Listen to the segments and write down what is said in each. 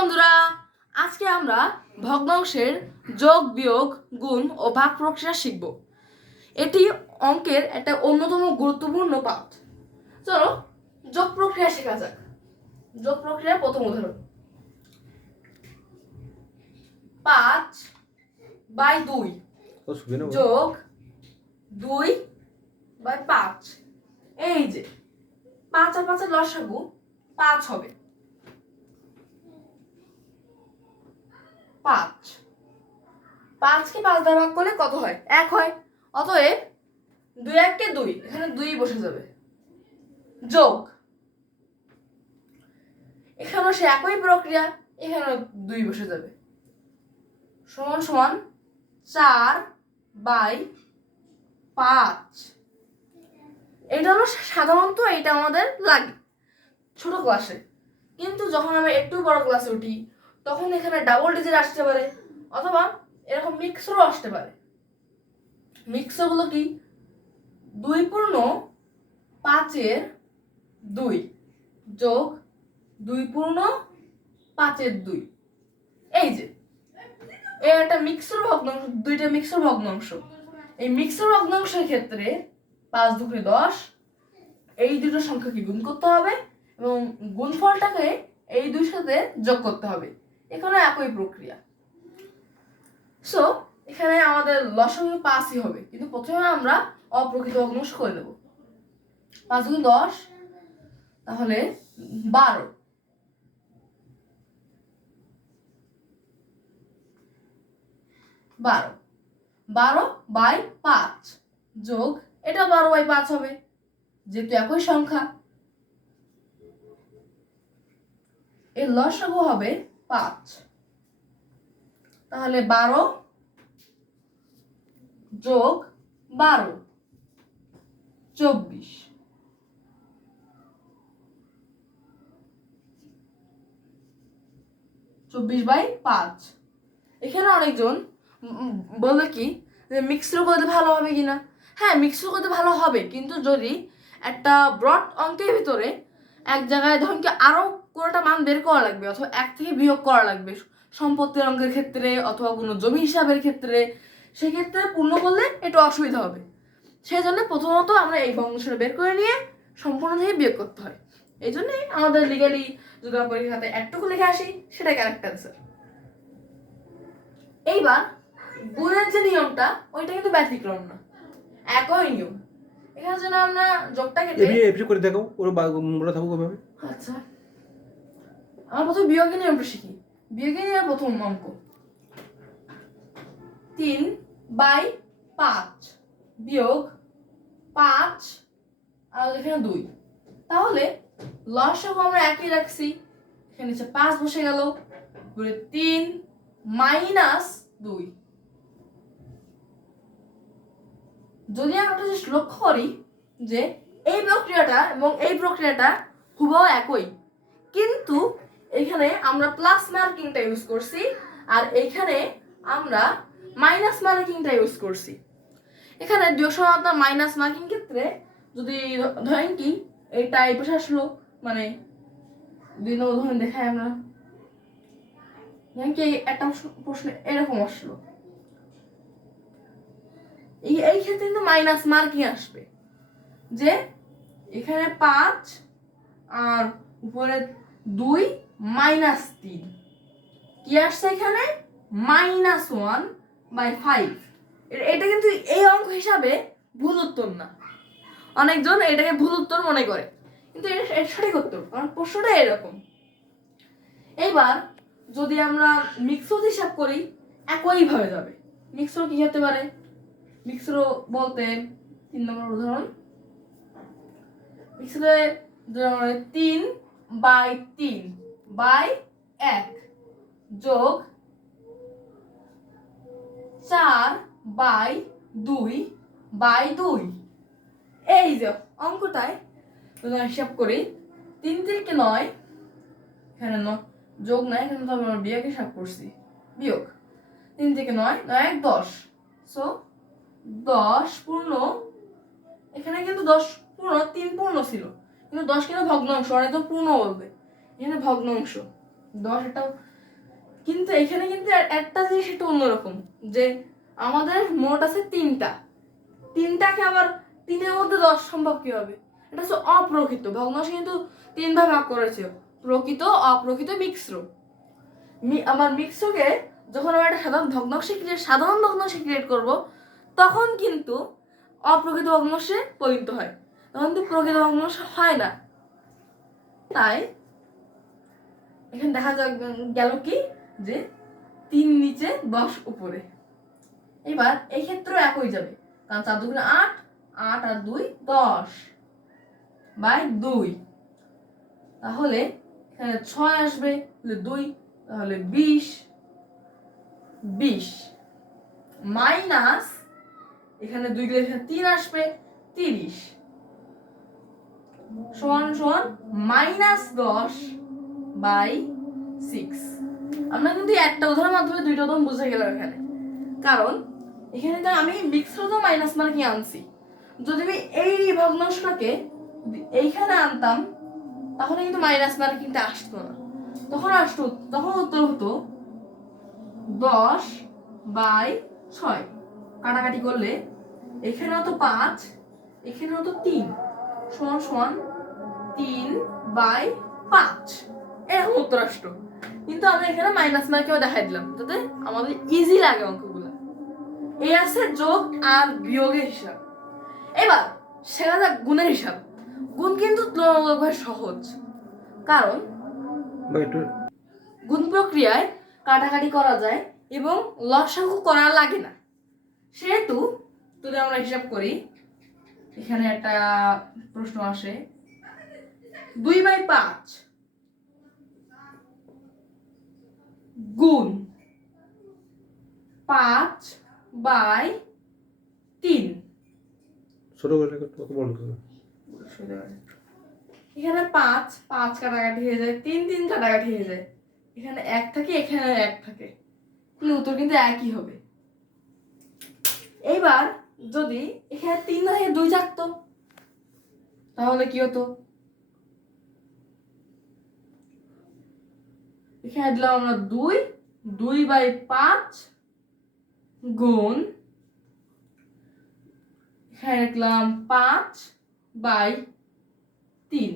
বন্ধুরা আজকে আমরা ভগ্নাংশের যোগ বিয়োগ গুণ ও ভাগ প্রক্রিয়া শিখব। এটি অঙ্কের একটা অন্যতম গুরুত্বপূর্ণ পাঠ। চলো যোগ প্রক্রিয়া শেখা যাক। যোগ প্রক্রিয়ার প্রথম উদাহরণ। পাঁচ বাই দুই যোগ দুই বাই পাঁচ। এই যে পাঁচ আর পাঁচের লসাগু পাঁচ হবে। পাঁচ। পাঁচকে পাঁচ দ্বারা ভাগ করলে কত হয়? এক হয়। অতএব দুই এককে দুই, এখানে দুই বসে যাবে। যোগ। এখানেও সে একই প্রক্রিয়া, এখানেও দুই বসে যাবে। সমান সমান চার বাই পাঁচ। এটা হলো সাধারণত এটা আমাদের লাগে ছোট ক্লাসে কিন্তু যখন আমরা একটু বড় ক্লাসে উঠি তখন এখানে ডাবল ডিজিট আসতে পারে, অথবা এরকম মিক্সরও আসতে পারে। মিক্সরগুলো কি? দুই পূর্ণ পাঁচের দুই যোগ দুই পূর্ণ পাঁচের দুই। এই যে, এই একটা মিক্সর ভগ্নাংশ, দুইটা মিক্সর ভগ্নাংশ। এই মিক্সর ভগ্নাংশের ক্ষেত্রে পাঁচ দুগুণে দশ, এই দুটো সংখ্যাকে গুণ করতে হবে এবং গুণফলটাকে এই দুই সাথে যোগ করতে হবে। এখানে একই প্রক্রিয়া। সো এখানে আমাদের লসাগু পাঁচই হবে, কিন্তু প্রথমে আমরা অপ্রকৃত ভগ্নাংশ করে নেব। পাঁচ দুগুণ দশ, তাহলে বারো। বারো। বারো বাই পাঁচ যোগ, এটা বারো বাই পাঁচ হবে, যেহেতু একই সংখ্যা। এর লসাগু হবে পাঁচ। তাহলে বারো যোগ বারো, চব্বিশ। চব্বিশ বাই পাঁচ। এখানে অনেকজন উম কি যে মিক্সড করতে ভালো হবে কিনা? হ্যাঁ মিক্সড করতে ভালো হবে, কিন্তু যদি একটা ব্রড অঙ্কের ভিতরে এক জায়গায় ধরুন কি আরও কোনোটা মান বের করা লাগবে অথবা এক থেকে বিয়োগ করা লাগবে সম্পত্তির অঙ্কের ক্ষেত্রে অথবা কোনো জমি হিসাবের ক্ষেত্রে সেক্ষেত্রে পূর্ণ করলে একটু অসুবিধা হবে। সেই জন্য প্রথমত আমরা এই ভগ্নাংশটা বের করে নিয়ে সম্পূর্ণ থেকে বিয়োগ করতে হয়। এই জন্যই আমাদের লিগালি যদি পরীক্ষাতে একটুকু লিখে আসি সেটা ক্যারেক্ট অ্যান্সার এইবার গুণের যে নিয়মটা ওইটা কিন্তু ব্যতিক্রম না একই নিয়ম। এখানে যেন আমরা যোগটা কেটে এমনি করে দেখো ওর মোটা থাকুক ওভাবে। আচ্ছা। আমরা প্রথমে বিয়োগের নিয়মটা শিখি। বিয়োগের নিয়ম প্রথম অঙ্ক। তিন বাই পাঁচ বিয়োগ পাঁচ আর এখানে দুই। তাহলে লসাগু আমরা একই রাখছি। এখানে হচ্ছে পাঁচ বসে গেল। তিন মাইনাস দুই। যদি আমরা জিনিস লক্ষ্য করি যে এই প্রক্রিয়াটা এবং এই প্রক্রিয়াটা হুবহু একই। কিন্তু এখানে আমরা প্লাস মার্কিংটা ইউজ করছি, আর এইখানে আমরা মাইনাস মার্কিংটা ইউজ করছি। এখানে সময় আপনার মাইনাস মার্কিং ক্ষেত্রে যদি ধরেন কি এইটা এই পাশে আসলো মানে দুই নম্বর উদাহরণ দেখাই আমরা। ধরেন কি, একটা প্রশ্ন- এরকম আসলো। এই ক্ষেত্রে কিন্তু মাইনাস মার্কিং আসবে। যে এখানে পাঁচ আর উপরে দুই মাইনাস তিন। কি আসছে এখানে? Minus one by five. এটা কিন্তু এই অঙ্ক হিসাবে ভুল উত্তর না। অনেকজন এটাকে ভুল উত্তর মনে করে। কিন্তু এটা সঠিক উত্তর, কারণ প্রশ্নটা এরকম। এইবার যদি আমরা মিক্সর হিসাব করি একইভাবে যাবে। মিক্সর কি হতে পারে? মিক্সর বলতে তিন নম্বর উদাহরণ। মিক্সরে তিন বাই তিন। বাই এক যোগ চার বাই দুই বাই দুই। এই যে অঙ্কটায় হিসাব করি, তিন তিনকে নয়, এখানে যোগ নয় এখানে তো আমরা বিয়োগ হিসাব করছি, বিয়োগ। তিন থেকে নয় নয় এক দশ। সো দশ পূর্ণ, এখানে কিন্তু দশ পূর্ণ, তিন পূর্ণ ছিল। কিন্তু দশ কিন্তু ভগ্নাংশ, অনেক তো পূর্ণ বলবে। এখানে ভগ্নাংশ দশ একটা কিন্তু এখানে কিন্তু একটা জিনিস একটু অন্যরকম, যে আমাদের মোট আছে তিনটা। তিনটাকে আবার তিনের মধ্যে দশ সম্ভব কি হবে এটা হচ্ছে অপ্রকৃত। ভগ্নাংশ কিন্তু তিন ভাগ ভাগ করেছে। প্রকৃত, অপ্রকৃত, মিশ্র। আমার মিশ্রকে যখন আমরা একটা সাধারণ ভগ্নাংশে ক্রিয়েট সাধারণ ভগ্নাংশে ক্রিয়েট করব, তখন কিন্তু অপ্রকৃত ভগ্নাংশে পরিণত হয়। তখন কিন্তু প্রকৃত ভগ্নাংশ হয় না। তাই এখানে দেখা গেল কি? যে তিন নিচে দশ উপরে। এবার এই ক্ষেত্রেও একই যাবে। কারণ চার দুগুণে আট আট আর দুই, দশ বাই দুই। তাহলে এখানে ছয় আসবে, তাহলে দুই, তাহলে বিশ বিশ মাইনাস এখানে দুই গেলে এখানে তিন আসবে, তিরিশ। সমান সমান মাইনাস দশ বাই সিক্স। আমরা কিন্তু একটা উদাহরণের মাধ্যমে দুইটা উদাহরণ বুঝে গেলাম এখানে। কারণ এখানে তো আমি মিক্সড মাইনাস মার্কিং আনছি? যদি আমি এই ভগ্নাংশটাকে এইখানে আনতাম, তাহলে কিন্তু মাইনাস মার্কিংটা আসতো না। তখন আসতো, তখন উত্তর হতো দশ বাই ছয়। কাটাকাটি করলে এখানে হতো পাঁচ, এখানে হতো তিন। সমান সমান তিন বাই পাঁচ। এরকম উত্তর আসতো কিন্তু আমরা এখানে মাইনাস মার্কেও দেখাই দিলাম যাতে আমাদের ইজি লাগে অঙ্কগুলো। এই আছে যোগ আর বিয়োগের হিসাব। এবার সেটা যাক গুণের হিসাব। গুণ কিন্তু তুলনামূলকভাবে সহজ। কারণ গুণ প্রক্রিয়ায় কাটাকাটি করা যায় এবং লসাগু করা লাগে না। সেহেতু যদি আমরা হিসাব করি এখানে একটা প্রশ্ন আসে। দুই বাই পাঁচ। গুণ। পাঁচ বাই তিন। ছোট করে বড় করে। এখানে পাঁচ পাঁচ কাটাকাটি হয়ে যায় তিন তিন কাটাকাটি হয়ে যায়। এখানে এক থাকে এখানে এক থাকে। কিন্তু উত্তর কিন্তু একই হবে। এইবার যদি এখানে তিন না দুই থাকতো তাহলে কি হতো? এখানে দিলাম আমরা দুই দুই বাই পাঁচ গুণ, এখানে লিখলাম পাঁচ বাই তিন।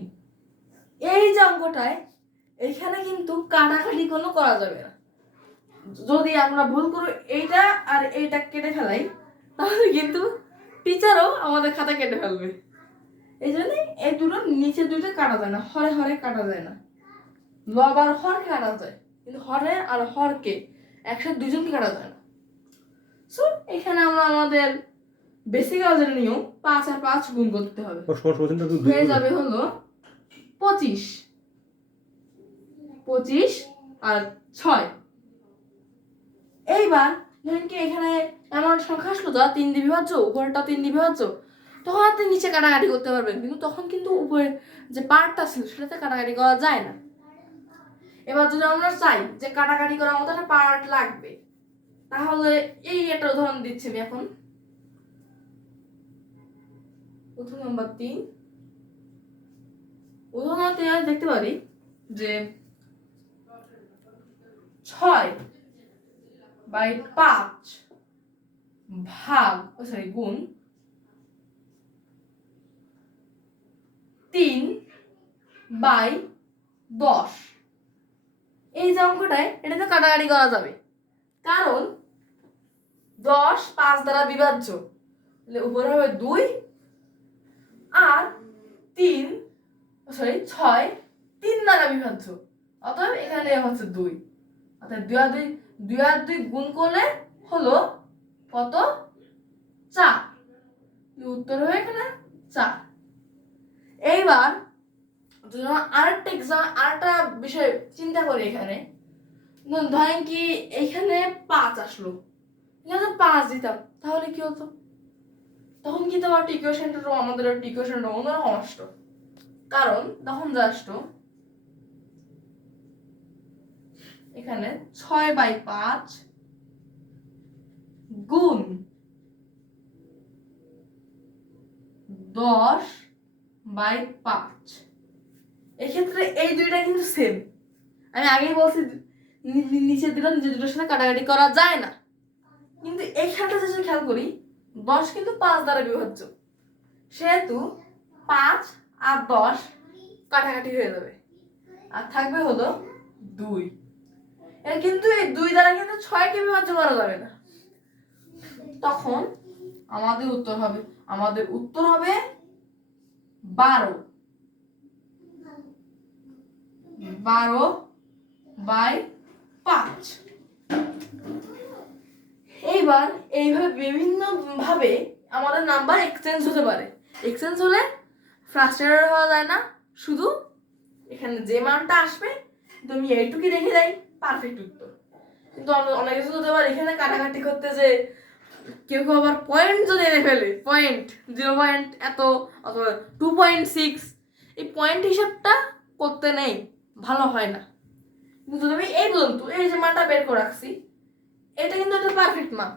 এই যে অঙ্কটায়, এখানে কিন্তু কাটাকাটি কোনো করা যাবে না। যদি আমরা ভুল করে এইটা আর এইটা কেটে ফেলাই, তাহলে কিন্তু টিচারও আমাদের খাতা কেটে ফেলবে। এই জন্য এই দুটো নিচে দুটো কাটা যায় না, হরে হরে কাটা যায় না। লব আর হর কাটা যায় কিন্তু হরে আর হরকে একসাথে দুজনকে কাটা যায় না। সো এখানে আমরা আমাদের বেসিক আলোচনা নিয়েও পাঁচ আর পাঁচ গুণ করতে হবে। হয়ে যাবে হলো পঁচিশ। পঁচিশ আর ছয়। এইবার ধরেন কি এখানে এমন সংখ্যা আসলো যা তিন দিয়ে বিভাজ্য উপরেরটা তিন দিয়ে বিভাজ্য তখন আপনি নিচে কাটাকাটি করতে পারবেন কিন্তু তখন কিন্তু উপরে যে পার্টটা ছিল সেটাতে কাটাকাটি করা যায় না। এবার যদি আমরা চাই যে কাটাকাটি করার মতো একটা পার্ট লাগবে, তাহলে এই একটা উদাহরণ দিচ্ছি আমি এখন। প্রথম নাম্বার তিন। উদাহরণতে দেখতে পারি যে ছয় বাই পাঁচ ভাগ সরি গুণ তিন বাই দশ। এই যে অঙ্কটায়, এটাতে কাটাকাটি করা যাবে। কারণ দশ পাঁচ দ্বারা বিভাজ্য। উপরে হবে দুই আর তিন সরি ছয়, তিন দ্বারা বিভাজ্য। অতএব এখানে হচ্ছে দুই। অর্থাৎ দুই আর দুই দুই আর দুই গুণ করলে হলো কত? চার। উত্তর হবে এখানে চার। এইবার আমরা আরেকটা এক্সাম আরেকটা বিষয় চিন্তা করি এখানে। ধরেন কি এখানে পাঁচ আসলো। এখানে পাঁচ দিতাম, তাহলে কি হতো? তখন কিন্তু আমার টিকুয়েশনটা আমাদের টিকুয়েশনটা অন্যরকম আসতো। কারণ, তখন যা আসতো, এখানে ছয় বাই পাঁচ গুণ দশ বাই পাঁচ। এক্ষেত্রে এই দুইটা কিন্তু সেম আমি আগেই বলছি নিচে দিলে নিচে দুটোর সাথে কাটাকাটি করা যায় না। কিন্তু এইখানটা যদি খেয়াল করি, দশ কিন্তু পাঁচ দ্বারা বিভাজ্য সেহেতু পাঁচ আর দশ কাটাকাটি হয়ে যাবে। আর থাকবে হলো দুই। এটা কিন্তু এই দুই দ্বারা কিন্তু ছয়কে বিভাজ্য করা যাবে না। তখন আমাদের উত্তর হবে। আমাদের উত্তর হবে বারো। বারো বাই পাঁচ। এইবার এইভাবে বিভিন্ন ভাবে আমাদের নাম্বার এক্সচেঞ্জ হতে পারে। এক্সচেঞ্জ হলে ফ্রাস্ট্রেটেড হওয়া যায় না, শুধু এখানে যে মানটা আসবে, তুমি এইটুকুই রেখে দেয় পারফেক্ট উত্তর। কিন্তু অনে- অনেক হতে পারে, এখানে কাটাকাটি করতে যে কেউ কেউ আবার পয়েন্ট যদি এনে ফেলে পয়েন্ট জিরো পয়েন্ট এত, অথবা টু পয়েন্ট সিক্স এই পয়েন্ট হিসাবটা করতে নেই। ভালো হয় না। কিন্তু আমি এই পর্যন্ত এই যে মানটা বের করে রাখছি, এটা কিন্তু একটা পারফেক্ট মান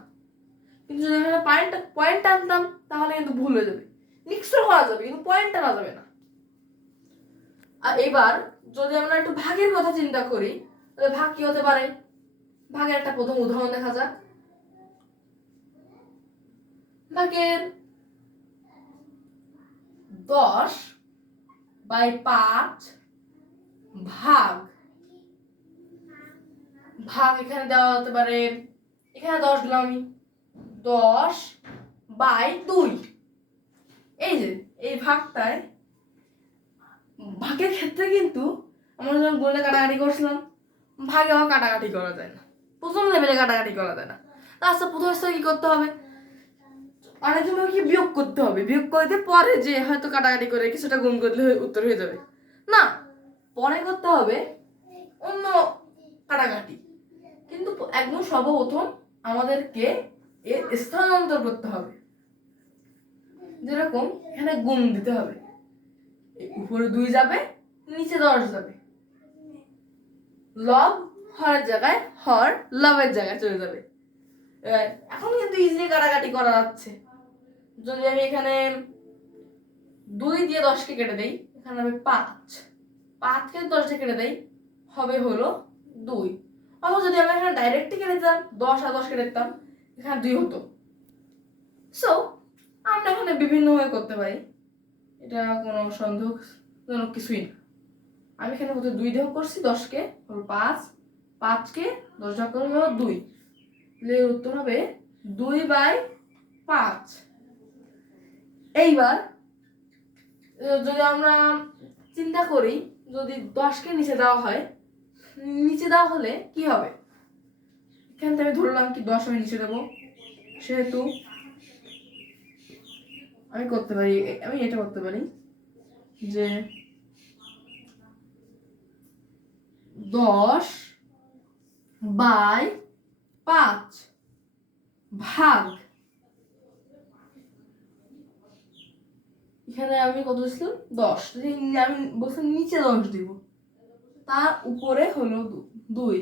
কিন্তু যদি এখানে পয়েন্ট পয়েন্ট আনতাম, তাহলে কিন্তু ভুল হয়ে যাবে। মিক্সও করা যাবে, কিন্তু পয়েন্ট আনা যাবে না। আর এবার, যদি আমরা একটু ভাগের কথা চিন্তা করি, তাহলে ভাগ কি হতে পারে? ভাগের একটা প্রথম উদাহরণ দেখা যাক। ভাগের দশ বাই পাঁচ ভাগ। ভাগ এখানে দেওয়া হতে পারে, এখানে দশ দিলাম আমি। দশ বাই দুই। এই যে, এই ভাগটায় ভাগের ক্ষেত্রে কিন্তু আমরা যখন গোলে কাটাকাটি করছিলাম ভাগেও কাটাকাটি করা যায় না। প্রথম লেভেলে কাটাকাটি করা যায় না। আচ্ছা প্রথম স্তরে কি করতে হবে? অনেক সময় কি বিয়োগ করতে হবে? বিয়োগ করতে পরে যে হয়তো কাটাকাটি করে কিছুটা গুণ করলে উত্তর হয়ে যাবে। না পরে করতে হবে অন্য কাটাকাটি কিন্তু একদম সর্বপ্রথম আমাদেরকে এর স্থানান্তর করতে হবে। যেরকম এখানে গুণ দিতে হবে। উপরে দুই যাবে, নিচে দশ যাবে। লব হরের জায়গায় হর, লবের জায়গায় চলে যাবে। এখন কিন্তু ইজিলি কাটাকাটি করা যাচ্ছে। যদি আমি এখানে দুই দিয়ে দশকে কেটে দেই, এখানে হবে পাঁচ। পাঁচকে দশকে কেটে দেই, হবে হলো দুই। অথবা যদি আমরা এখানে ডাইরেক্টলি কেটে দিতাম, দশ আর দশ কেটে দিতাম, এখানে দুই হতো। সো আমরা এখানে বিভিন্নভাবে করতে পারি। এটা কোনো সন্দেহজনক কিছুই না। আমি এখানে কত দুই দেহ করছি, দশকে হলো পাঁচ, পাঁচকে, দশ ভাগ করে হলো দুই। তাহলে উত্তর হবে দুই বাই পাঁচ। এইবার, যদি আমরা চিন্তা করি যদি দশকে নিচে দেওয়া হয়, নিচে দেওয়া হলে কি হবে? এখান থেকে ধরলাম কি দশ আমি নিচে দেবো। সেহেতু আমি করতে পারি, আমি এটা করতে পারি যে দশ বাই পাঁচ ভাগ এখানে আমি কত দিচ্ছিলাম দশ। আমি বলছিলাম নিচে দশ দিব। তার উপরে হলো দুই।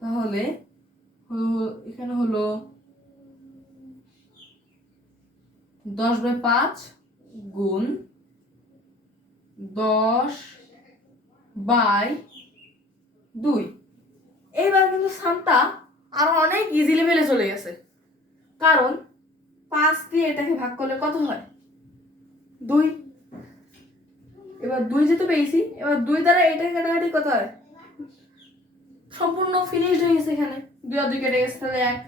তাহলে এখানে হলো দশ বাই পাঁচ গুণ দশ বাই দুই। এইবার কিন্তু সামটা আরও অনেক ইজি লেভেলে চলে গেছে। কারণ পাঁচ দিয়ে এটাকে ভাগ করলে কত হয়? দুই। এবার দুই যেতে পেয়েছি, এবার দুই দ্বারা এটাকে কাটাকাটি কত হয়? সম্পূর্ণ ফিনিশড হয়ে গেছে এখানে। দুই আর দুই কেটে গেছে, তাহলে এক।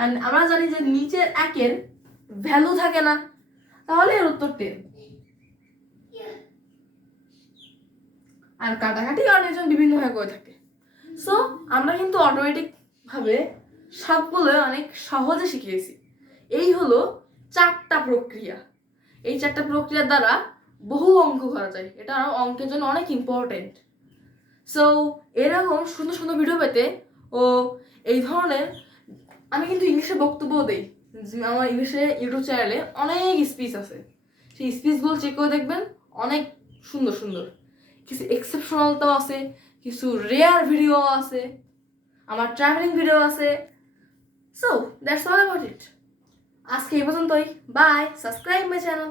আর আমরা জানি যে নিচের একের ভ্যালু থাকে না। তাহলে এর উত্তর টেন আর কাটাকাটি অনেকজন বিভিন্নভাবে করে থাকে। সো আমরা কিন্তু অটোমেটিক ভাবে সবগুলো অনেক সহজে শিখিয়েছি এই হলো চারটা প্রক্রিয়া। এই চারটা প্রক্রিয়ার দ্বারা বহু অঙ্ক করা যায়। এটা অঙ্কের জন্য অনেক ইম্পর্টেন্ট সো এরকম সুন্দর সুন্দর ভিডিও পেতে ও এই ধরনের আমি কিন্তু ইংলিশে বক্তব্য দিই। আমার ইংলিশে ইউটিউব চ্যানেলে অনেক স্পিচ আছে। সেই স্পিচগুলো চেক করে দেখবেন, অনেক সুন্দর সুন্দর। কিছু এক্সেপশনালতাও আছে, কিছু রেয়ার ভিডিও আছে, আমার ট্রাভেলিং ভিডিও আছে। So that's all about it আজকে এই পর্যন্তই। By subscribe my channel